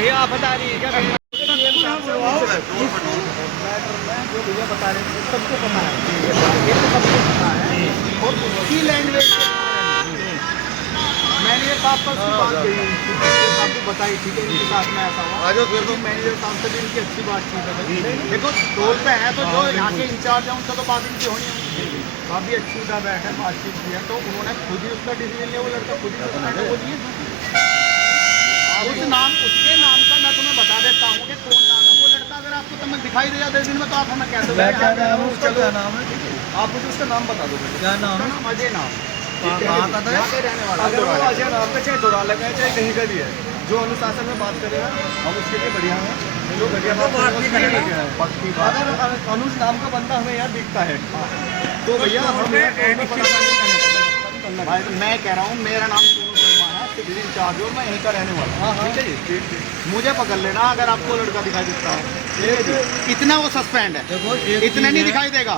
भैया आप बता रही है क्या? जो भैया बता रहे हैं सबको पता है, ये तो सबको पता है और उसकी लैंग्वेज मैंने ये बात पर उसकी बात कही, आपको बताई थी कि इनके साथ में ऐसा हुआ। तो मैनेजर साहब से भी इनकी अच्छी बातचीत है। देखो टोल पे है तो जो यहाँ के इंचार्ज है उनसे तो बात इनकी होनी है, काफ़ी अच्छी उठा बैठा बातचीत की है, तो उन्होंने खुद ही उसका डिसीजन लिया, वो लड़का खुद ही बोलिए उस नाम उसके नाम का मैं तुम्हें बता देता हूँ कि कौन नाम है वो लड़का। अगर आपको तो मैं दिखाई दे जाए 10 दिन में तो आप हमें कैसे उसका क्या नाम है? आप मुझे उसका नाम बता दो। क्या नाम है? अजय नाम। कहाँ का था? रहने वाला अगर वो अजय नाम का चाहे दौराला का है चाहे कहीं का भी है, जो अनुशासन में बात करेगा हम उसके लिए बढ़िया हैं। जो बढ़िया बात अगर अनुज नाम का बंदा हमें यहाँ दिखता है तो भैया भाई मैं कह रहा हूँ मेरा नाम सोनू शर्मा है, सिविल इंचार्ज हूँ, मैं यहीं का रहने वाला हूँ। ठीक है जी, मुझे पकड़ लेना अगर आपको लड़का दिखाई देता है। इतना वो सस्पेंड है, इतने नहीं दिखाई देगा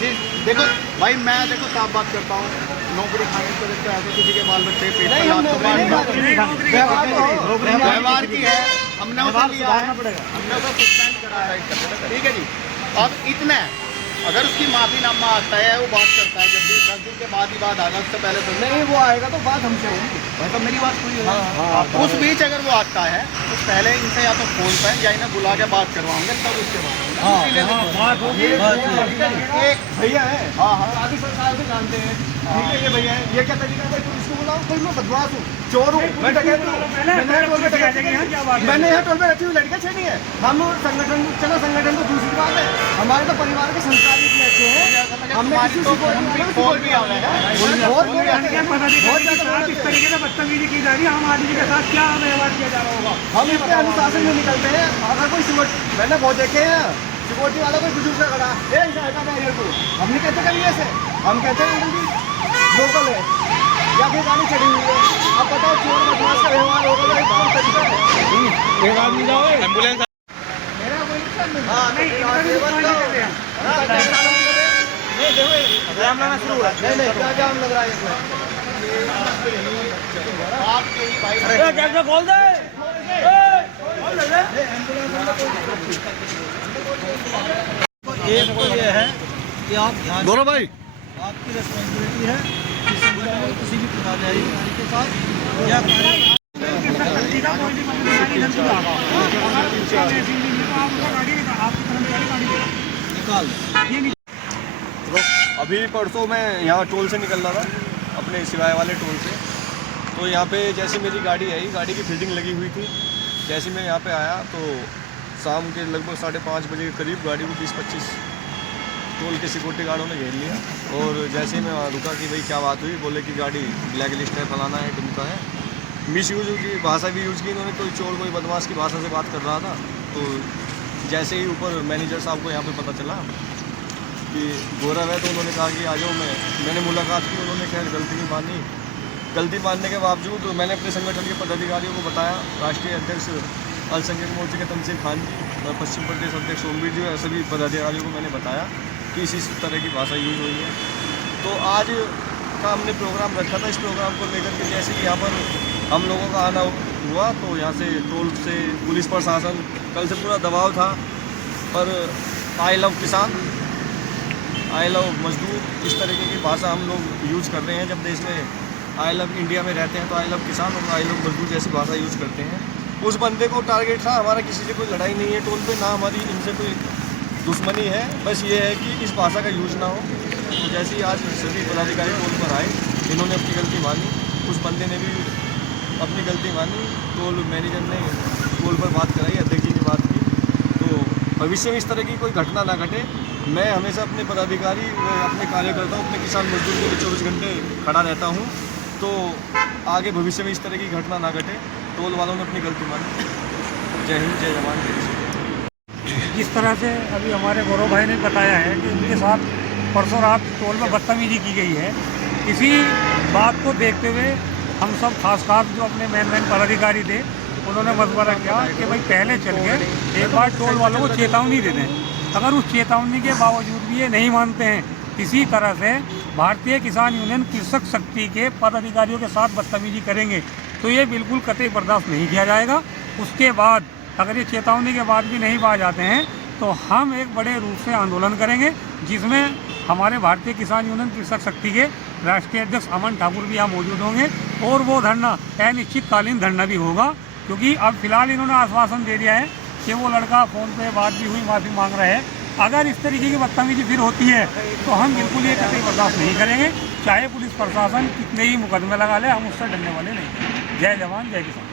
जी। देखो भाई मैं देखो साफ बात करता हूँ, नौकरी खाने को देखता है तो किसी के बाल बच्चे पेट व्यवहार की है, हमने उसे लिया है, हमने उसे सस्पेंड करा है। ठीक है जी, अब इतना है अगर उसकी माफीनामा आता है वो बात करता है जब भी 10 दिन के बाद ही बात आएगा, उससे पहले तो नहीं वो आएगा तो बात हमसे होगी। तो मेरी बात हुई है। उस बीच अगर वो आता है तो पहले इनसे या तो फोन पर या इन्हें बुला के बात करवाएंगे तब उसके बाद भैया है। हाँ हाँ आदि साल से जानते हैं। ठीक है ये भैया है, ये क्या तरीका है भाई? तुम इसको बुलाओ, कोई मैं बदमाश हूँ, चोर हूँ, मैं डकैत हूँ, मैंने यहाँ टोल पे रखी हुई लड़कियाँ छेड़ी है। हम संगठन चलो संगठन तो दूसरी बात है, हमारे तो परिवार के संस्कार इतने अच्छे हैं। हमने किसी को फोन भी आ रहा है इस तरीके से बदतमीजी की जा रही है, आम आदमी के साथ क्या व्यवहार किया जा रहा होगा? हम इसके अनुशासन में निकलते हैं। अगर कोई मैंने बहुत देखे हैं सिक्योरिटी वाला कोई बुजुर्ग खड़ा है हम नहीं कहते कभी ऐसे, हम कहते हैं लोकल है या फिर गाड़ी चढ़ी हुई है। अब बताओ चोर बदमाश का व्यवहार होगा तो एकदम तरीका है। एक आदमी जाओ एम्बुलेंस मेरा कोई जाम लगाना शुरू हो रहा है। नहीं क्या जाम लग रहा है इसमें? आपके ही भाई कैसे खोल दे? एक तो ये है कि आप ध्यान गौरव भाई आपकी रिस्पॉन्सिबिलिटी है कि संगठन में किसी भी पदाधिकारी के साथ या निकाल। अभी परसों मैं यहाँ टोल से निकल रहा था अपने सिवाय वाले टोल से, तो यहाँ पे जैसे मेरी गाड़ी आई, गाड़ी की फिटिंग लगी हुई थी। जैसे मैं यहाँ पे आया तो शाम के लगभग 5:30 बजे के करीब गाड़ी को 20-25 टोल के सिक्योरिटी गार्डों ने घेर लिया। और जैसे ही मैं वहाँ रुका कि भाई क्या बात हुई, बोले कि गाड़ी ब्लैक लिस्ट है, फलाना है, टिमका है। मिस यूज की भाषा भी यूज़ की इन्होंने, कोई चोर कोई बदमाश की भाषा से बात कर रहा था। तो जैसे ही ऊपर मैनेजर साहब को यहाँ पे पता चला कि गौरव है तो उन्होंने कहा कि आ जाओ। मैंने मुलाकात की, उन्होंने खैर गलती नहीं मानी। गलती मानने के बावजूद मैंने अपने संगठन के पदाधिकारियों को बताया, राष्ट्रीय अध्यक्ष अल्पसंख्यक मोर्चे के तमसीर खान जी और पश्चिम प्रदेश अध्यक्ष ओमवीर जी और सभी पदाधिकारियों को मैंने बताया कि इस तरह की भाषा यूज हुई है। तो आज का हमने प्रोग्राम रखा था, इस प्रोग्राम को लेकर के जैसे कि यहाँ पर हम लोगों का आना हुआ तो यहाँ से टोल से पुलिस प्रशासन कल से पूरा दबाव था। पर आई लव किसान, आई लव मजदूर, इस तरीके की भाषा हम लोग यूज कर रहे हैं। जब देश में आई लव इंडिया में रहते हैं तो आई लव किसान और आई लव मजदूर जैसी भाषा यूज करते हैं। उस बंदे को टारगेट था, हमारा किसी से कोई लड़ाई नहीं है टोल पे, ना हमारी इनसे कोई दुश्मनी है, बस ये है कि इस भाषा का यूज ना हो। तो जैसे ही आज सभी पदाधिकारी टोल पर आए, इन्होंने अपनी गलती मानी, उस बंदे ने भी अपनी गलती मानी, टोल मैनेजर ने टोल पर बात कराई, अध्यक्ष जी ने बात की। तो भविष्य में इस तरह की कोई घटना ना घटे, मैं हमेशा अपने पदाधिकारी अपने कार्यकर्ताओं अपने किसान मजदूर के लिए 24 घंटे खड़ा रहता हूँ। तो आगे भविष्य में इस तरह की घटना ना घटे, टोल वालों ने अपनी गलती मानी। जय हिंद, जय जवान, जय किसान। जिस तरह से अभी हमारे गौरव भाई ने बताया है कि उनके साथ परसों रात टोल में बदतमीजी की गई है, इसी बात को देखते हुए हम सब खासकर जो अपने मेन पदाधिकारी थे उन्होंने मशवरा किया कि भाई पहले चल के एक बार टोल वालों को चेतावनी दे दें। अगर उस चेतावनी के बावजूद भी ये नहीं मानते हैं, इसी तरह से भारतीय किसान यूनियन कृषक शक्ति के पदाधिकारियों के साथ बदतमीजी करेंगे तो ये बिल्कुल कतई बर्दाश्त नहीं किया जाएगा। उसके बाद अगर ये चेतावनी के बाद भी नहीं बाज आते हैं तो हम एक बड़े रूप से आंदोलन करेंगे, जिसमें हमारे भारतीय किसान यूनियन कृषक शक्ति के राष्ट्रीय अध्यक्ष अमन ठाकुर भी यहाँ मौजूद होंगे। और वो धरना अनिश्चितकालीन धरना भी होगा, क्योंकि अब फिलहाल इन्होंने आश्वासन दे दिया है कि वो लड़का फ़ोन पे बात भी हुई, माफ़ी मांग रहा है। अगर इस तरीके की बदतमीजी फिर होती है तो हम बिल्कुल ये कतई बर्दाश्त नहीं करेंगे, चाहे पुलिस प्रशासन कितने ही मुकदमे लगा ले, हम उससे डरने वाले नहीं। जय जवान जय किसान।